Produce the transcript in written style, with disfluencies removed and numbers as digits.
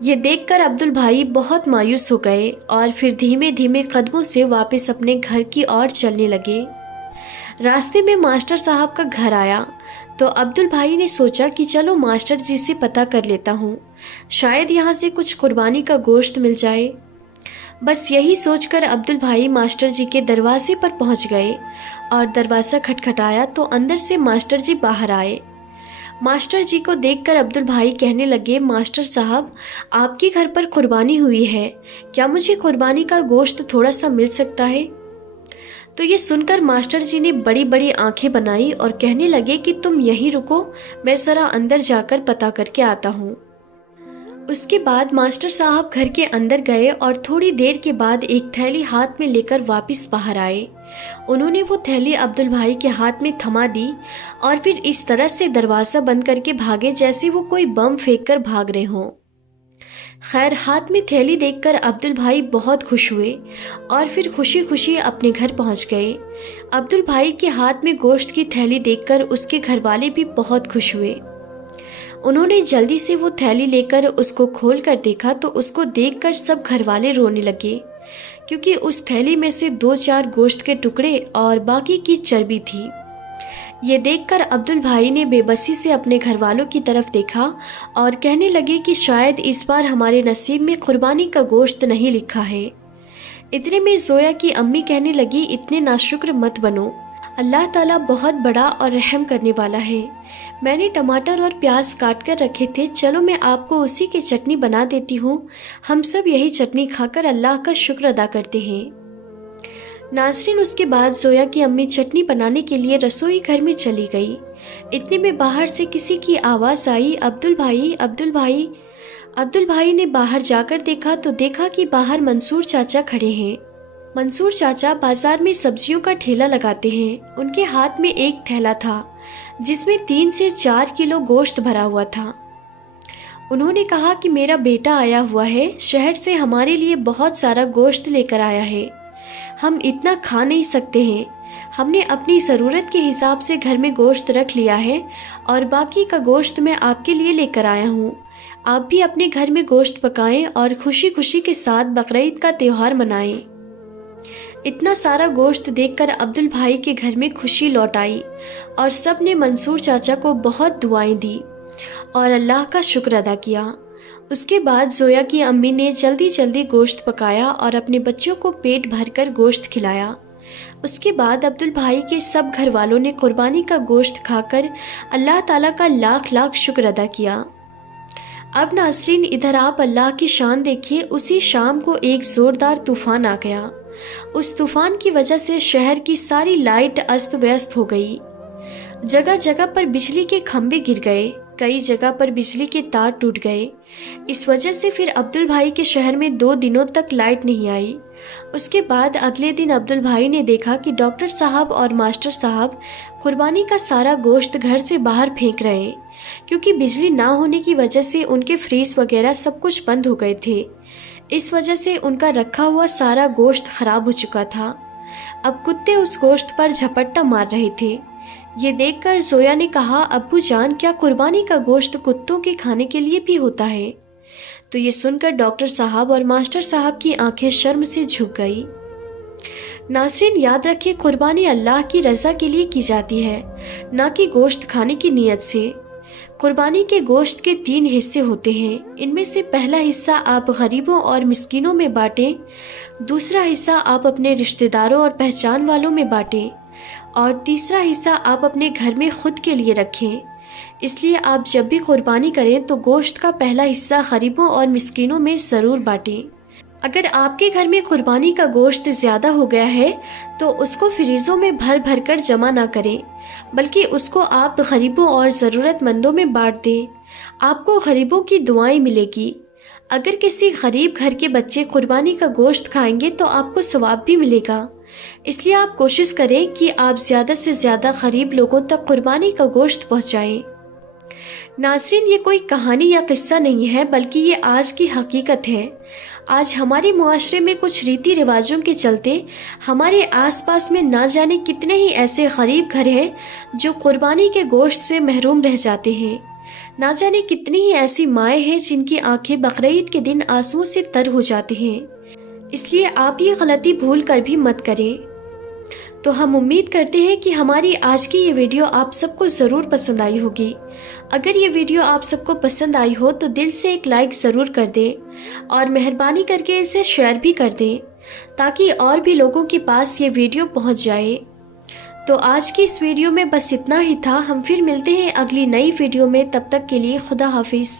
یہ دیکھ کر عبدل بھائی بہت مایوس ہو گئے اور پھر دھیمے دھیمے قدموں سے واپس اپنے گھر کی اور چلنے لگے۔ راستے میں ماسٹر صاحب کا گھر آیا تو عبدل بھائی نے سوچا کہ چلو ماسٹر جی سے پتہ کر لیتا ہوں، شاید یہاں سے کچھ قربانی کا گوشت مل جائے۔ بس یہی سوچ کر عبدل بھائی ماسٹر جی کے دروازے پر پہنچ گئے اور دروازہ کھٹکھٹایا تو اندر سے ماسٹر جی باہر آئے۔ ماسٹر جی کو دیکھ کر عبدل بھائی کہنے لگے، ماسٹر صاحب آپ کے گھر پر قربانی ہوئی ہے، کیا مجھے قربانی کا گوشت تھوڑا سا مل سکتا ہے؟ تو یہ سن کر ماسٹر جی نے بڑی بڑی آنکھیں بنائی اور کہنے لگے کہ تم یہیں رکو، میں ذرا اندر جا کر پتہ کر کے آتا ہوں۔ اس کے بعد ماسٹر صاحب گھر کے اندر گئے اور تھوڑی دیر کے بعد ایک تھیلی ہاتھ میں لے کر واپس باہر آئے۔ انہوں نے وہ تھیلی عبدل بھائی کے ہاتھ میں تھما دی اور پھر اس طرح سے دروازہ بند کر کے بھاگے جیسے وہ کوئی بم پھینک کر بھاگ رہے ہوں۔ خیر ہاتھ میں تھیلی دیکھ کر عبدل بھائی بہت خوش ہوئے اور پھر خوشی خوشی اپنے گھر پہنچ گئے۔ عبدل بھائی کے ہاتھ میں گوشت کی تھیلی دیکھ کر اس کے گھر والے بھی بہت خوش ہوئے۔ انہوں نے جلدی سے وہ تھیلی لے کر اس کو کھول کر دیکھا تو اس کو دیکھ کر سب گھر والے رونے لگے، کیونکہ اس تھیلی میں سے 2-4 گوشت کے ٹکڑے اور باقی کی چربی تھی۔ یہ دیکھ کر عبدل بھائی نے بے بسی سے اپنے گھر والوں کی طرف دیکھا اور کہنے لگے کہ شاید اس بار ہمارے نصیب میں قربانی کا گوشت نہیں لکھا ہے۔ اتنے میں زویا کی امی کہنے لگی، اتنے ناشکر مت بنو، اللہ تعالیٰ بہت بڑا اور رحم کرنے والا ہے۔ میں نے ٹماٹر اور پیاز کاٹ کر رکھے تھے، چلو میں آپ کو اسی کی چٹنی بنا دیتی ہوں، ہم سب یہی چٹنی کھا کر اللہ کا شکر ادا کرتے ہیں۔ ناظرین، اس کے بعد زویا کی امی چٹنی بنانے کے لیے رسوئی گھر میں چلی گئی۔ اتنے میں باہر سے کسی کی آواز آئی، عبدل بھائی، عبدل بھائی۔ عبدل بھائی نے باہر جا کر دیکھا تو دیکھا کہ باہر منصور چاچا کھڑے ہیں۔ منصور چاچا بازار میں سبزیوں کا ٹھیلا لگاتے ہیں۔ ان کے ہاتھ میں ایک تھیلا تھا جس میں 3 سے 4 کلو گوشت بھرا ہوا تھا۔ انہوں نے کہا کہ میرا بیٹا آیا ہوا ہے، شہر سے ہمارے لیے بہت سارا گوشت لے کر آیا ہے، ہم اتنا کھا نہیں سکتے ہیں، ہم نے اپنی ضرورت کے حساب سے گھر میں گوشت رکھ لیا ہے اور باقی کا گوشت میں آپ کے لیے لے کر آیا ہوں، آپ بھی اپنے گھر میں گوشت پکائیں اور خوشی خوشی کے ساتھ بقرعید کا تہوار منائیں۔ اتنا سارا گوشت دیکھ کر عبدل بھائی کے گھر میں خوشی لوٹ آئی اور سب نے منصور چاچا کو بہت دعائیں دی اور اللہ کا شکر ادا کیا۔ اس کے بعد زویا کی امی نے جلدی جلدی گوشت پکایا اور اپنے بچوں کو پیٹ بھر کر گوشت کھلایا۔ اس کے بعد عبدل بھائی کے سب گھر والوں نے قربانی کا گوشت کھا کر اللہ تعالیٰ کا لاکھ لاکھ شکر ادا کیا۔ اب ناظرین ادھر آپ اللہ کی شان دیکھیے، اسی شام کو ایک زوردار طوفان آ گیا۔ اس طوفان کی وجہ سے شہر کی ساری لائٹ است ویست ہو گئی، جگہ جگہ پر بجلی کے کھمبے گر گئے، کئی جگہ پر بجلی کے تار ٹوٹ گئے۔ اس وجہ سے پھر عبدل بھائی کے شہر میں 2 دنوں تک لائٹ نہیں آئی۔ اس کے بعد اگلے دن عبدل بھائی نے دیکھا کہ ڈاکٹر صاحب اور ماسٹر صاحب قربانی کا سارا گوشت گھر سے باہر پھینک رہے ہیں، کیونکہ بجلی نہ ہونے کی وجہ سے ان کے فریز وغیرہ سب کچھ بند ہو گئے تھے۔ اس وجہ سے ان کا رکھا ہوا سارا گوشت خراب ہو چکا تھا۔ اب کتے اس گوشت پر جھپٹا مار رہے تھے۔ یہ دیکھ کر زویا نے کہا، ابو جان کیا قربانی کا گوشت کتوں کے کھانے کے لیے بھی ہوتا ہے؟ تو یہ سن کر ڈاکٹر صاحب اور ماسٹر صاحب کی آنکھیں شرم سے جھک گئی۔ ناظرین یاد رکھیں، قربانی اللہ کی رضا کے لیے کی جاتی ہے، نہ کہ گوشت کھانے کی نیت سے۔ قربانی کے گوشت کے 3 حصے ہوتے ہیں، ان میں سے پہلا حصہ آپ غریبوں اور مسکینوں میں بانٹیں، دوسرا حصہ آپ اپنے رشتہ داروں اور پہچان والوں میں بانٹیں، اور تیسرا حصہ آپ اپنے گھر میں خود کے لیے رکھیں۔ اس لیے آپ جب بھی قربانی کریں تو گوشت کا پہلا حصہ غریبوں اور مسکینوں میں ضرور بانٹیں۔ اگر آپ کے گھر میں قربانی کا گوشت زیادہ ہو گیا ہے تو اس کو فریزوں میں بھر بھر کر جمع نہ کریں، بلکہ اس کو آپ غریبوں اور ضرورت مندوں میں بانٹ دیں، آپ کو غریبوں کی دعائیں ملے گی۔ اگر کسی غریب گھر کے بچے قربانی کا گوشت کھائیں گے تو آپ کو ثواب بھی ملے گا۔ اس لیے آپ کوشش کریں کہ آپ زیادہ سے زیادہ غریب لوگوں تک قربانی کا گوشت پہنچائیں۔ ناظرین یہ کوئی کہانی یا قصہ نہیں ہے، بلکہ یہ آج کی حقیقت ہے۔ آج ہمارے معاشرے میں کچھ ریتی رواجوں کے چلتے ہمارے آس پاس میں نہ جانے کتنے ہی ایسے غریب گھر ہیں جو قربانی کے گوشت سے محروم رہ جاتے ہیں۔ نہ جانے کتنی ہی ایسی مائیں ہیں جن کی آنکھیں بقرعید کے دن آنسوؤں سے تر ہو جاتی ہیں، اس لیے آپ یہ غلطی بھول کر بھی مت کریں۔ تو ہم امید کرتے ہیں کہ ہماری آج کی یہ ویڈیو آپ سب کو ضرور پسند آئی ہوگی۔ اگر یہ ویڈیو آپ سب کو پسند آئی ہو تو دل سے ایک لائک ضرور کر دیں اور مہربانی کر کے اسے شیئر بھی کر دیں تاکہ اور بھی لوگوں کے پاس یہ ویڈیو پہنچ جائے۔ تو آج کی اس ویڈیو میں بس اتنا ہی تھا، ہم پھر ملتے ہیں اگلی نئی ویڈیو میں، تب تک کے لیے خدا حافظ۔